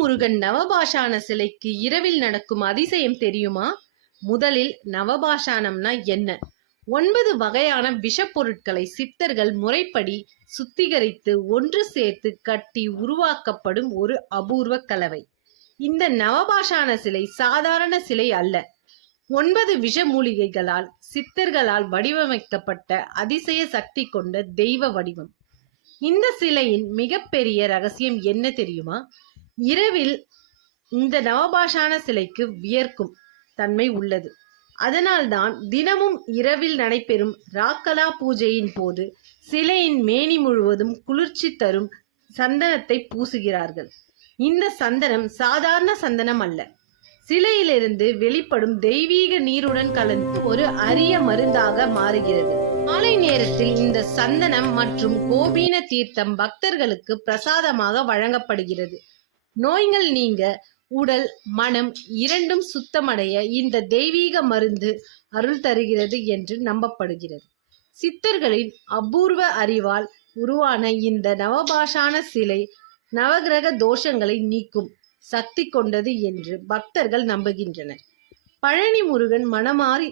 முருகன் நவபாஷான சிலைக்கு இரவில் நடக்கும் அதிசயம் தெரியுமா? முதலில் நவபாஷானம்னா என்ன? 9 வகையான விஷப்பொருட்களை சித்தர்கள் முறைப்படி சுத்திகரித்து ஒன்று சேர்த்து கட்டி உருவாக்கப்படும் ஒரு அபூர்வ கலவை. இந்த நவபாஷான சிலை சாதாரண சிலை அல்ல. 9 விஷ மூலிகைகளால் சித்தர்களால் வடிவமைக்கப்பட்ட அதிசய சக்தி கொண்ட தெய்வ வடிவம். இந்த சிலையின் மிகப்பெரிய ரகசியம் என்ன தெரியுமா? இரவில் இந்த நவபாஷான சிலைக்கு வியர்க்கும் தன்மை உள்ளது. அதனால்தான் தினமும் இரவில் நடைபெறும் ராக்கலா பூஜையின் போது சிலையின் மேனி முழுவதும் குளிர்ச்சி தரும் சந்தனத்தை பூசுகிறார்கள். இந்த சந்தனம் சாதாரண சந்தனம் அல்ல. சிலையிலிருந்து வெளிப்படும் தெய்வீக நீருடன் கலந்து ஒரு அரிய மருந்தாக மாறுகிறது. மாலை நேரத்தில் இந்த சந்தனம் மற்றும் கோபீன தீர்த்தம் பக்தர்களுக்கு பிரசாதமாக வழங்கப்படுகிறது. நோய்கள் நீங்க, உடல் மனம் இரண்டும் சுத்தமடைய இந்த தெய்வீக மருந்து அருள் தருகிறது என்று நம்பப்படுகிறது. சித்தர்களின் அபூர்வ அறிவால் உருவான இந்த நவபாஷான சிலை நவகிரக தோஷங்களை நீக்கும் சக்தி கொண்டது என்று பக்தர்கள் நம்புகின்றனர். பழனி முருகன் மனமாறி